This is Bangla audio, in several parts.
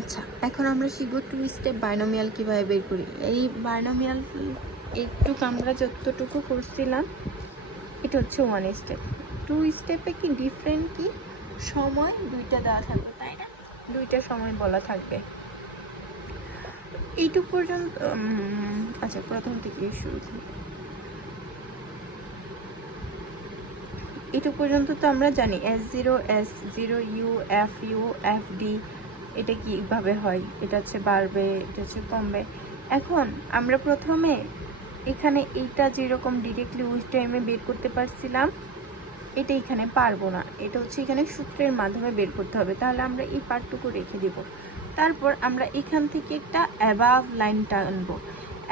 আচ্ছা, এখন আমরা শিখব টু স্টেপ বাইনোমিয়াল কীভাবে বের করি। এই বাইনোমিয়াল একটু আমরা যতটুকু করছিলাম এটা হচ্ছে ওয়ান স্টেপ। টু স্টেপে কি ডিফারেন্ট কি সময় দুইটা দেওয়া থাকবে, তাই না? দুইটা সময় বলা থাকবে এইটুকু পর্যন্ত। আচ্ছা, প্রথম থেকে শুরু করি। এইটুকু পর্যন্ত তো আমরা জানি S0 S0 U FU FD এটা কীভাবে হয়, এটা হচ্ছে বাড়বে, এটা হচ্ছে কমবে। এখন আমরা প্রথমে এখানে এইটা যেরকম ডিরেক্টলি উইথ টাইমে বের করতে পারছিলাম, এটা এখানে পারবো না, এটা হচ্ছে এখানে সূত্রের মাধ্যমে বের করতে হবে। তাহলে আমরা এই পার্টটুকু রেখে দেব। তারপর আমরা এখান থেকে একটা অ্যাবাভ লাইন টানবো।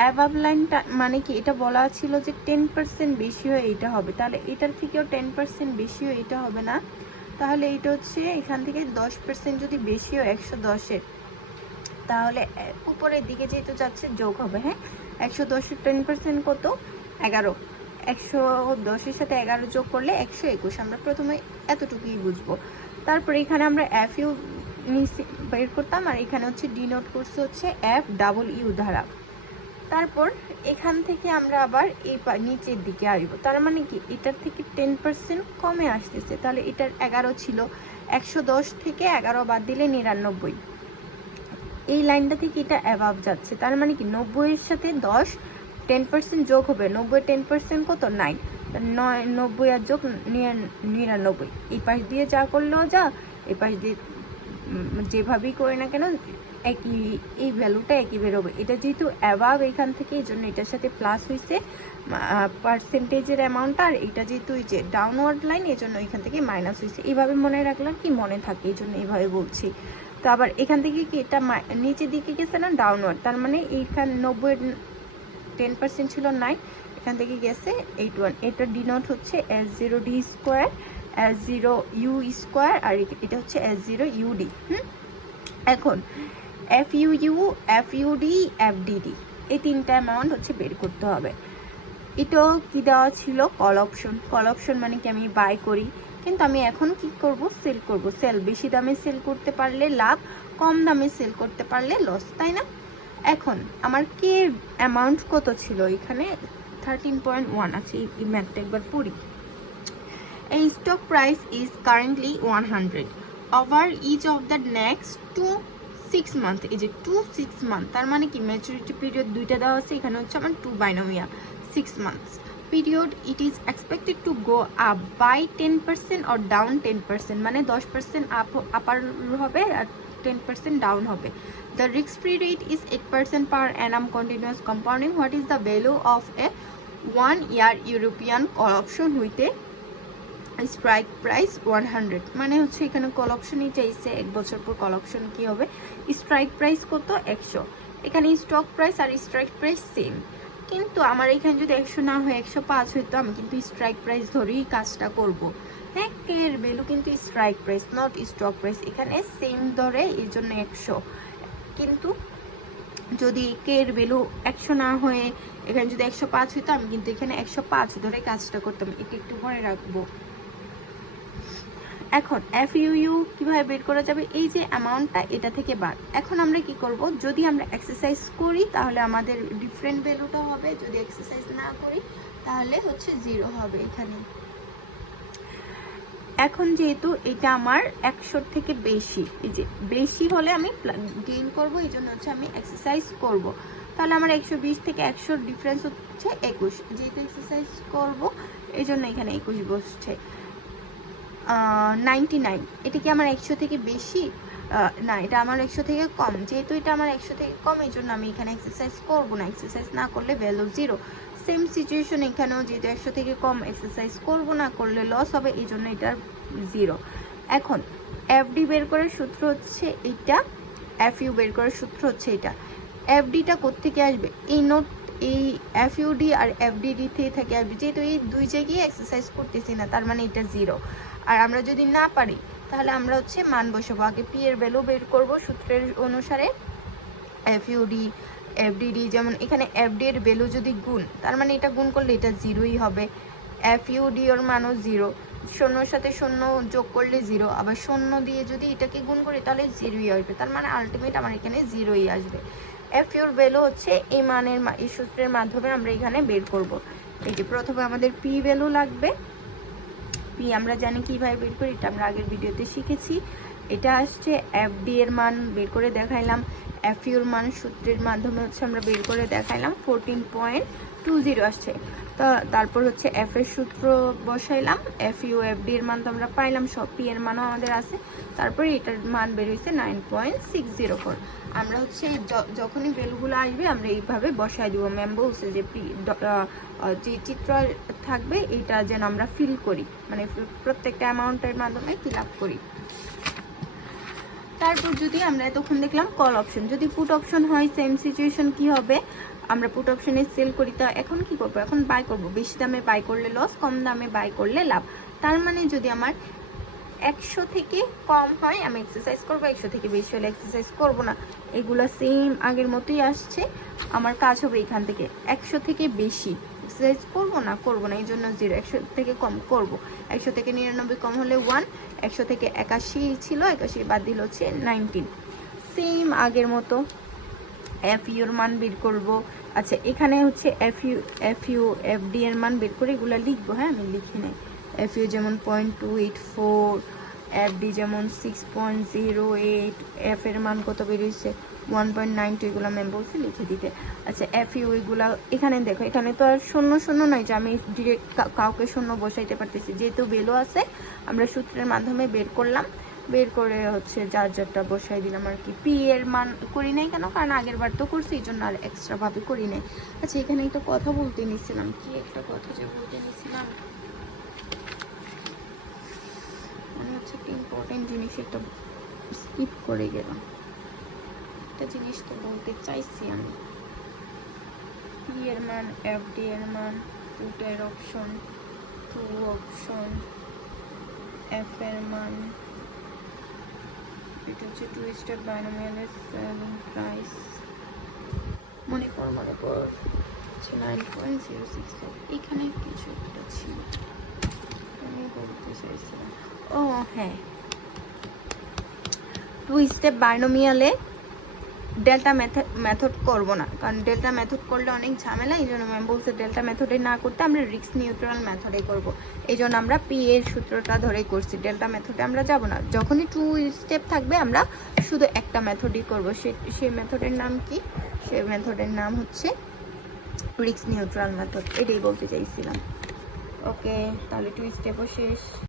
অ্যাবাভ লাইনটা মানে কি, এটা বলা ছিল যে 10% বেশি হয়ে এইটা হবে, তাহলে এটার থেকেও 10% বেশি হয়ে এটা হবে না। তাহলে এটা হচ্ছে এখান থেকে 10% যদি বেশি হয় 110-এর, তাহলে উপরের দিকে যেহেতু যাচ্ছে যোগ হবে। হ্যাঁ, 110-এর 10% কত? 11। 110-এর সাথে 11 যোগ করলে 121। আমরা প্রথমে এতটুকুই বুঝবো। তারপর এখানে আমরা FU বের করতাম, আর এখানে হচ্ছে ডিনোট করছে হচ্ছে FW দ্বারা। তারপর এখান থেকে আমরা আবার এই নিচের দিকে আসবো, তার মানে কি এটার থেকে 10% কমে আসতেছে। তাহলে এটার 11 ছিল, 110 থেকে 11 বাদ দিলে 99। এই লাইনটা থেকে এটা অ্যাবাভ যাচ্ছে, তার মানে কি 90-এর সাথে 10% যোগ হবে। 90 10% কত? 9। 90 আর যোগ 99। এই পাশ দিয়ে যা করলেও যা, এই পাশ দিয়ে যেভাবেই করি না কেন একই, এই ভ্যালুটা একই বেরোবে। এটা যেহেতু অ্যাবাভ এখান থেকে, এই জন্য এটার সাথে প্লাস হয়েছে পার্সেন্টেজের অ্যামাউন্টটা, আর এটা যেহেতু এই যে ডাউনওয়ার্ড লাইন, এই জন্য এখান থেকে মাইনাস হয়েছে। এইভাবে মনে রাখলাম কি মনে থাকে, এই জন্য এইভাবে বলছি। তো আবার এখান থেকে কি এটা নিচের দিকে গেছে না, ডাউনওয়ার্ড, তার মানে এইখান 90-এর 10% ছিল 9, এখান থেকে গেছে 81। এটা ডিনোট হচ্ছে S0D square, S0 U square, আর এটা হচ্ছে S0 UD। এখন FUU FUD FDD এই তিনটা অ্যামাউন্ট হচ্ছে বের করতে হবে। এটাও কি দেওয়া ছিল? Call option. কল অপশন মানে কি আমি বাই করি, কিন্তু আমি এখন কি করব? সেল করব। সেল, বেশি দামে সেল করতে পারলে লাভ, কম দামে সেল করতে পারলে লস, তাই না? এখন আমার কে অ্যামাউন্ট কত ছিল এখানে? 13.1 আছে। এই ম্যাথটা একবার পড়ি। এই stock price is currently 100 over each of the next 2-6 month. এই যে 2-6 মান্থ, তার মানে কি ম্যাচুরিটি পিরিয়ড দুইটা দেওয়া আছে, এখানে হচ্ছে আমার 2 binomial 6 months period. It is expected to go up by 10% or down 10%, মানে 10% আপার হবে আর 10% ডাউন হবে। The risk-free rate is 8% per annum continuous compounding. What is the value of a 1-year European call option with a strike price 100? মানে হচ্ছে এখানে কল অপশনই চাইছে, 1 বছর পর কল অপশন কি হবে। স্ট্রাইক প্রাইস কত? 100। এখানে স্টক প্রাইস আর স্ট্রাইক প্রাইস সেম, কিন্তু আমার এখানে যদি 100 না হয় 105 হইতো, আমি কিন্তু স্ট্রাইক প্রাইস ধরেই কাজটা করব। হ্যাঁ, কে এর ভ্যালু কিন্তু strike price, not stock price. এখানে সেম ধরে, এই জন্য 100। কিন্তু যদি কে এর ভ্যালু 100 না হয়ে এখানে যদি 105 হইতো, আমি কিন্তু এখানে 105 ধরে কাজটা করতাম। এটা একটু মনে রাখবো। এখন FUU কিভাবে বের করা যাবে? এই যে অ্যামাউন্টটা এটা থেকে বাদ। এখন আমরা কি করব? যদি আমরা এক্সারসাইজ করি তাহলে আমাদের ডিফারেন্ট ভ্যালুটা হবে, যদি এক্সারসাইজ না করি তাহলে হচ্ছে 0 হবে এখানে। এখন যেহেতু এটা আমার 100 থেকে বেশি, এই যে বেশি হলে আমি গেইন করব, এই জন্য হচ্ছে আমি এক্সারসাইজ করব। তাহলে আমার 120 থেকে 100 ডিফারেন্স হচ্ছে 21, যেহেতু এক্সারসাইজ করব এই জন্য এখানে 21 বসছে। 99, এটা কি আমার 100 থেকে বেশি? না, এটা আমার 100 থেকে কম। যেহেতু এটা আমার 100 থেকে কম, এই জন্য আমি এখানে এক্সারসাইজ করব না। এক্সারসাইজ না করলে ভ্যালু 0। সেম সিচুয়েশন এখানেও, যেহেতু 100 থেকে কম, এক্সারসাইজ করব না, করলে লস হবে, এই জন্য এটার 0। এখন FD বের করার সূত্র হচ্ছে এইটা, FU বের করার সূত্র হচ্ছে এটা। FDটা কোত্থেকে আসবে? এই নোট, এই FUD আর FDD থেকে আসবে। যেহেতু এই দুই জায়গায় এক্সারসাইজ করতেছি না, তার মানে এটা 0। আর আমরা যদি না পারি তাহলে আমরা হচ্ছে মান বসাবো। আগে পি এর ভ্যালু বের করব সূত্রের অনুসারে। FUD FDD, যেমন এখানে FD এর ভ্যালু যদি গুণ, তার মানে এটা গুণ করলে এটা 0ই হবে। FUD এর মানও 0, শূন্যর সাথে শূন্য যোগ করলে 0, আবার শূন্য দিয়ে যদি এটাকে গুণ করি তাহলে 0ই আসবে, তার মানে আলটিমেট আমার এখানে 0ই আসবে। FUর ভ্যালু হচ্ছে এই মানের এই সূত্রের মাধ্যমে আমরা এখানে বের করব। এই যে প্রথমে আমাদের P ভ্যালু লাগবে। P আমরা জানি কিভাবে বের করি, এটা আমরা আগের ভিডিওতে শিখেছি। এটা আসছে FD এর মান বের করে দেখাইলাম, FUর মান সূত্রের মাধ্যমে হচ্ছে আমরা বের করে দেখাইলাম 14.20 আসছে। তো তারপর হচ্ছে F এর সূত্র বসাইলাম, FU FD এর মান তো আমরা পাইলাম, সব P এর মানও আমাদের আছে। তারপরে এটার মান বের হয়েছে 9.604। আমরা হচ্ছে যখনই ভ্যালুগুলো আসবে আমরা এইভাবে বসাই দিব। ম্যাম বলছে যে যে চিত্র থাকবে এটা যেন আমরা ফিল করি, মানে প্রত্যেকটা অ্যামাউন্টের মাধ্যমে ফিল আপ করি। তারপর যদি আমরা এতক্ষণ দেখলাম কল অপশন, যদি পুট অপশন হয় সেম সিচুয়েশন কি হবে, আমরা পুট অপশনে সেল করি। তা এখন কি করব, এখন বাই করব। বেশি দামে বাই করলে লস, কম দামে বাই করলে লাভ। তার মানে যদি আমার 100 থেকে কম হয় আমি এক্সারসাইজ করব, 100 থেকে বেশি হলে এক্সারসাইজ করব না। এগুলো সেম আগের মতোই আসছে। আমার কাজ হবে এখান থেকে 100 থেকে বেশি এক্সারসাইজ করব না, এই জন্য 0। 100 থেকে কম করব, 100 থেকে 99 কম হলে 1, 100 থেকে 81 ছিল, 81 বাদ দিল হচ্ছে 19। সেম আগের মতো FUর মান বের করব। আচ্ছা এখানে হচ্ছে FU FD এর মান বের করে এগুলো লিখবো। হ্যাঁ আমি লিখি নাই। FU যেমন 0.284, FD যেমন 6.08, F এর মান কত বেরিয়েছে 1.92, এগুলো ম্যাম বলছি লিখে দিতে। আচ্ছা FU এগুলা এখানে দেখো, এখানে তো আর শূন্য শূন্য নয় যে আমি ডিরেক্ট কাউকে শূন্য বসাইতে পারতেছি, যেহেতু ভ্যালু আছে আমরা সূত্রের মাধ্যমে বের করলাম, বের করে হচ্ছে যার যারটা বসাই দিলাম আর কি। P এর মান করি নাই কেন, কারণ আগের বার তো করছি, এই জন্য আর এক্সট্রা ভাবে করি নাই। আচ্ছা এখানে একটা কথা বলতে নিছিলাম, কি একটা কথা যে বলতে নিছিলাম, মানে হচ্ছে একটা ইম্পর্টেন্ট জিনিস একটা স্কিপ করে গেলাম। একটা জিনিস তো বলতে চাইছি আমি, P এর মান, FD এর মান, পুটের অপশন, টু অপশন, F এর মান, এটা হচ্ছে 2 স্টেপ বাইনোমিয়ালের সেলিং প্রাইস, মনে পর 9.065। এখানে কিছু একটা ছিল আমি বলতে চাইছিলাম, ও হ্যাঁ, 2 স্টেপ বাইনোমিয়ালে ডেল্টা মেথড করব না, কারণ ডেল্টা মেথড করলে অনেক ঝামেলা। এই জন্য ম্যাম বলছে ডেল্টা মেথডে না করতে আমরা রিস্ক নিউট্রাল মেথডে করব। এই জন্য আমরা P এর সূত্রটা ধরেই করছি, ডেল্টা মেথডে আমরা যাব না। যখনই 2 স্টেপ থাকবে আমরা শুধু একটা মেথডই করব। সেই মেথডের নাম কি? সেই মেথডের নাম হচ্ছে রিস্ক নিউট্রাল মেথড, এটাই বলতে চাইছিলাম। ওকে, তাহলে 2 স্টেপও শেষ।